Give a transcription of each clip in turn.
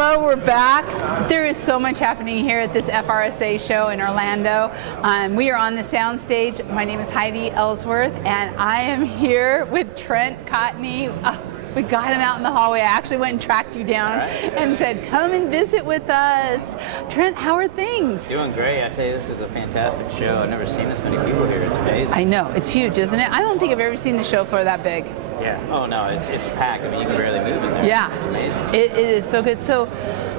Hello, we're back. There is so much happening here at this FRSA show in Orlando. We are on the soundstage. My name is Heidi Ellsworth, and I am here with Trent Cotney. We got him out in the hallway. I actually went and tracked you down and said, come and visit with us. Trent, how are things? Doing great. I tell you, this is a fantastic show. I've never seen this many people here. It's amazing. I know. It's huge, isn't it? I don't think I've ever seen the show floor that big. Yeah. Oh, no. It's packed. I mean, you can barely move in there. Yeah. It's amazing. It is so good. So,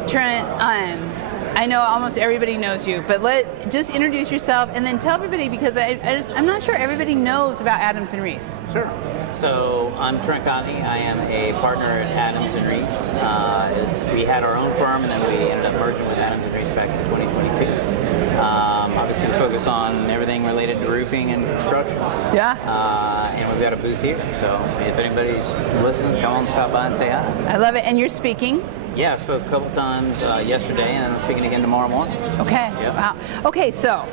Trent, I know almost everybody knows you, but just introduce yourself and then tell everybody, because I'm not sure everybody knows about Adams and Reese. Sure. So I'm Trent Cotney. I am a partner at Adams and Reese. We had our own firm, and then we ended up merging with Adams and Reese back in 2022. Obviously, we focus on everything related to roofing and construction. Yeah. And we've got a booth here. So if anybody's listening, come on, stop by and say hi. I love it. And you're speaking? Yeah, I spoke a couple times yesterday, and I'm speaking again tomorrow morning. Okay. Yep. Wow. Okay, so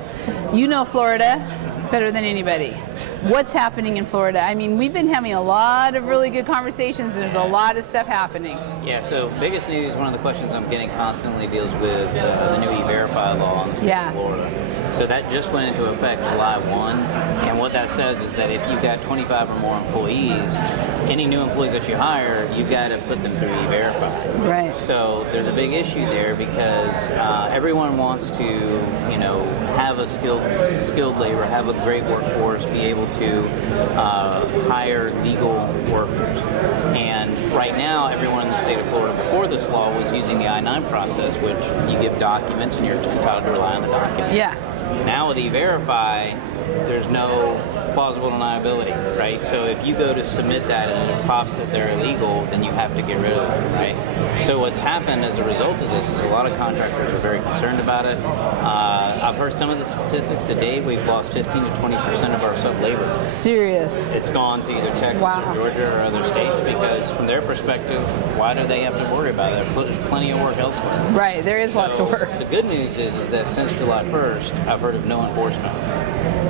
you know Florida better than anybody. What's happening in Florida? I mean, we've been having a lot of really good conversations. There's a lot of stuff happening. Yeah, so biggest news, one of the questions I'm getting constantly deals with the new E-Verify law in the state of Florida. So that just went into effect July 1, and what that says is that if you've got 25 or more employees, any new employees that you hire, you've got to put them through E-Verify. Right. So there's a big issue there because everyone wants to, have a skilled labor, have a great workforce, be able to hire legal workers. And right now, everyone in the state of Florida before this law was using the I-9 process, which you give documents and you're entitled to rely on the document. Yeah. Now with E-Verify, there's no plausible deniability, right? So if you go to submit that and it pops that they're illegal, then you have to get rid of them, right? So what's happened as a result of this is a lot of contractors are very concerned about it. I've heard some of the statistics to date. We've lost 15 to 20% of our sub-labor. Serious? It's gone to either Texas or Georgia or other states because from their perspective, why do they have to worry about it? There's plenty of work elsewhere. Right, there is lots of work. The good news is that since July 1st, I've heard of no enforcement.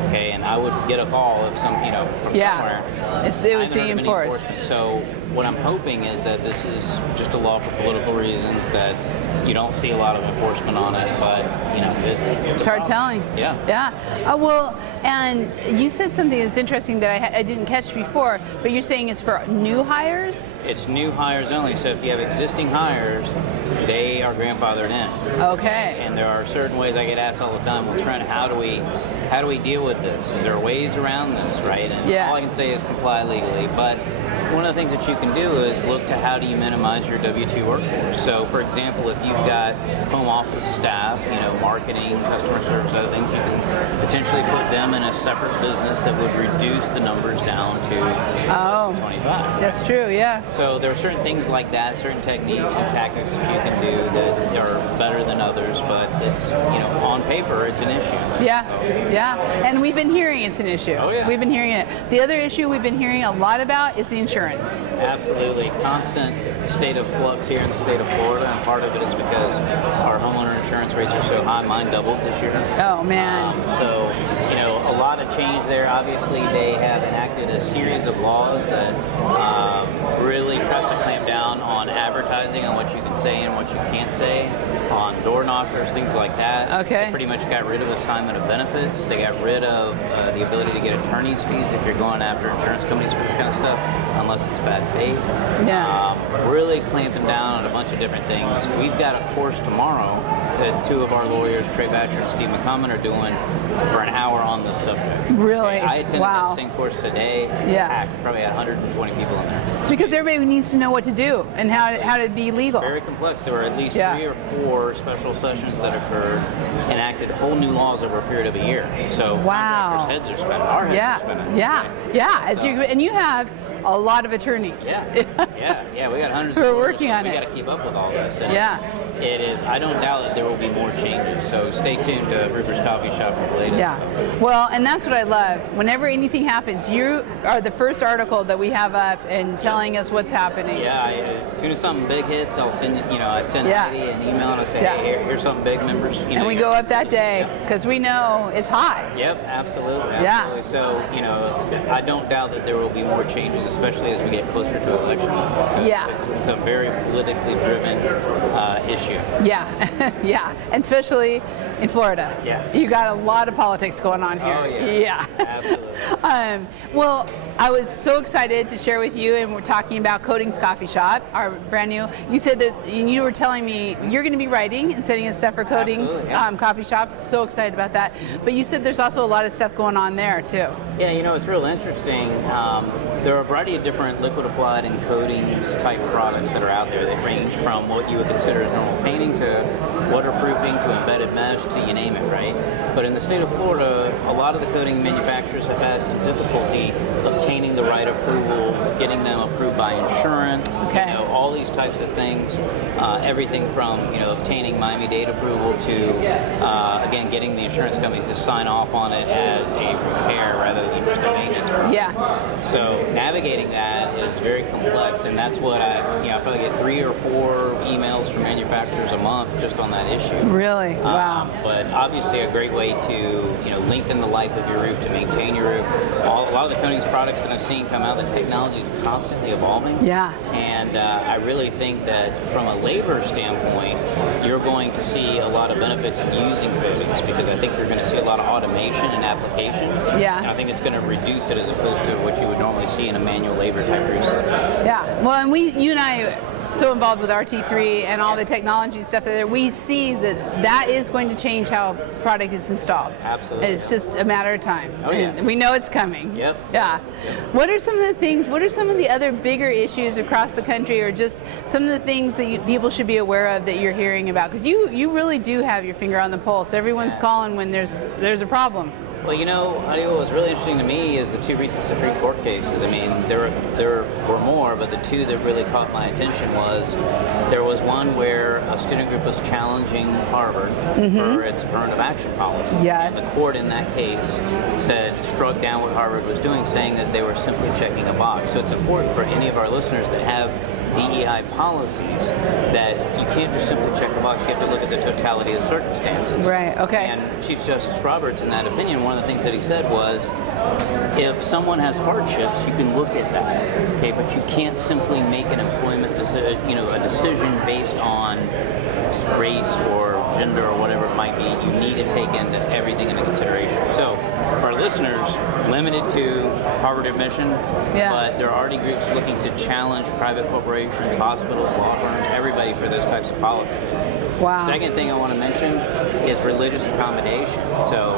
Okay, and I would get a call if from somewhere. It was being enforced. So what I'm hoping is that this is just a law for political reasons, that you don't see a lot of enforcement on it, but it's hard telling. Yeah. Yeah. Well, and you said something that's interesting that I didn't catch before, but you're saying it's for new hires? It's new hires only. So if you have existing hires, they are grandfathered in. Okay. And there are certain ways I get asked all the time, well, Trent, how do we deal with this? Is there ways around this, right? And all I can say is comply legally, but one of the things that you can do is look to how do you minimize your W-2 workforce. So, for example, if you've got home office staff, marketing, customer service, other things, you can potentially put them in a separate business that would reduce the numbers down to 25. That's true, yeah. So there are certain things like that, certain techniques and tactics that you can do that are better than others, but it's, on paper, it's an issue. Yeah. And we've been hearing it's an issue. Oh, yeah. We've been hearing it. The other issue we've been hearing a lot about is the insurance. Absolutely. Constant state of flux here in the state of Florida, and part of it is because our homeowner insurance rates are so high. Mine doubled this year. Oh, man. So, a lot of change there. Obviously, they have enacted a series of laws that really tries to clamp down on advertising, on what you can say and what you can't say, on door knockers, things like that. Okay. They pretty much got rid of assignment of benefits. They got rid of the ability to get attorney's fees if you're going after insurance companies for this kind of stuff, unless it's bad faith. Yeah. Really clamping down on a bunch of different things. We've got a course tomorrow that two of our lawyers, Trey Batcher and Steve McCummon, are doing for an hour on this subject. Really? I attended that same course today. Yeah. Probably had 120 people in there. Because everybody needs to know what to do and how to be legal. It's very complex. There were at least 3 or 4 special sessions that occurred, enacted whole new laws over a period of a year. So contractors' heads are spinning. Our heads are spinning. Yeah. And you have a lot of attorneys. Yeah. We got hundreds who of are working on it. it. We got to keep up with all this. And it is. I don't doubt that there will be more changes. So stay tuned to Roofers Coffee Shop for the latest. Yeah. Well, and that's what I love. Whenever anything happens, you are the first article that we have up and telling us what's happening. Yeah. As soon as something big hits, I'll send I send Heidi an email and I say, hey, here's something big, members. And we go up that day because we know it's hot. Yep. Absolutely. Yeah. So I don't doubt that there will be more changes, especially as we get closer to election Yeah. It's a very politically driven issue. Yeah, yeah, and especially in Florida. Yeah. You got a lot of politics going on here. Oh, yeah. Yeah. Absolutely. Well, I was so excited to share with you, and we're talking about Coatings Coffee Shop, our brand new. You said that you were telling me you're going to be writing and setting us stuff for Coatings Coffee Shop. So excited about that. But you said there's also a lot of stuff going on there too. Yeah, it's real interesting. There are a variety of different liquid applied and coatings type products that are out there. They range from what you would consider as normal painting to waterproofing to embedded mesh to you name it, right? But in the state of Florida, a lot of the coating manufacturers have had some difficulty obtaining the right approvals, getting them approved by insurance, all these types of things. Everything from obtaining Miami-Dade approval to again getting the insurance companies to sign off on it as a repair rather than just a maintenance problem. Yeah. So navigating that is very complex, and that's what I probably get 3 or 4 emails from manufacturers a month just on that issue. Really? Wow. But obviously a great way to lengthen the life of your roof, to maintain your roof. A lot of the coatings products that I've seen come out, the technology is constantly evolving. Yeah. And I really think that from a labor standpoint, you're going to see a lot of benefits in using coatings, because I think you're going to see a lot of automation and application. Yeah. And I think it's going to reduce it as opposed to what you would normally see in a manual labor type roof system. Yeah. Well, and you and I so involved with RT3 and all the technology stuff there, we see that is going to change how product is installed. Absolutely. It's just a matter of time. Oh, yeah. And we know it's coming. Yep. Yeah. What are some of the things, what are some of the other bigger issues across the country, or just some of the things that people should be aware of that you're hearing about? Because you really do have your finger on the pulse. Everyone's calling when there's a problem. Well, what was really interesting to me is the 2 recent Supreme Court cases. I mean, there were more, but the 2 that really caught my attention there was one where a student group was challenging Harvard for its affirmative action policy. Yes. And the court in that case struck down what Harvard was doing, saying that they were simply checking a box. So it's important for any of our listeners that have DEI policies that you can't just simply check the box. You have to look at the totality of the circumstances. Right, okay. And Chief Justice Roberts, in that opinion, one of the things that he said was, if someone has hardships, you can look at that, okay, but you can't simply make an employment decision, a decision based on race or gender or whatever it might be. You need to take everything into consideration. So, for our listeners, limited to Harvard admission, but there are already groups looking to challenge private corporations, hospitals, law firms, everybody for those types of policies. Wow. Second thing I want to mention is religious accommodation. So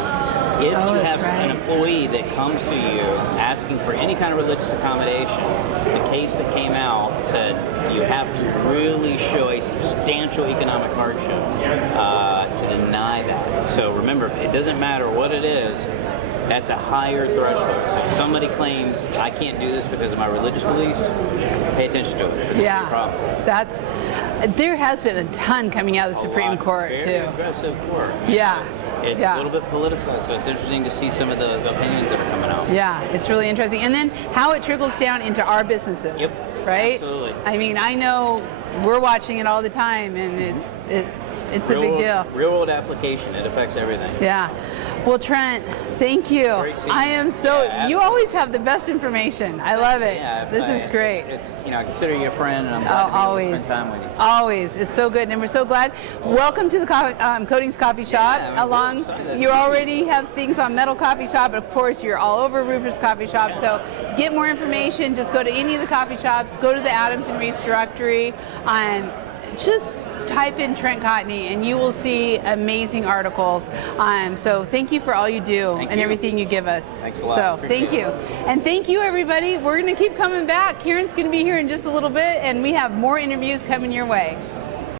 if you have an employee that comes to you asking for any kind of religious accommodation, the case that came out said you have to really show a substantial economic hardship to deny that. So remember, it doesn't matter what it is, that's a higher threshold. So if somebody claims, I can't do this because of my religious beliefs, pay attention to it. It's a problem. There has been a ton coming out of the Supreme Court, too. Very aggressive court. Yeah. It's a little bit politicized, so it's interesting to see some of the opinions that are coming out. Yeah, it's really interesting. And then how it trickles down into our businesses, right? Absolutely. I mean, I know we're watching it all the time, and it's a big deal. Real world application, it affects everything. Yeah. Well, Trent, thank you. I am you always have the best information. I love it. Yeah, this is great. I consider you a friend, and I'm glad to be able to spend time with you. Always. It's so good, and we're so glad. Welcome to the Coatings Coffee Shop. You already have things on Metal Coffee Shop, but of course you're all over Roofers Coffee Shop. So get more information. Just go to any of the coffee shops. Go to the Adams and Reese directory, and just type in Trent Cotney and you will see amazing articles. So thank you for all you do and everything you give us. Thanks a lot. So thank you. And thank you, everybody. We're going to keep coming back. Kieran's going to be here in just a little bit, and we have more interviews coming your way.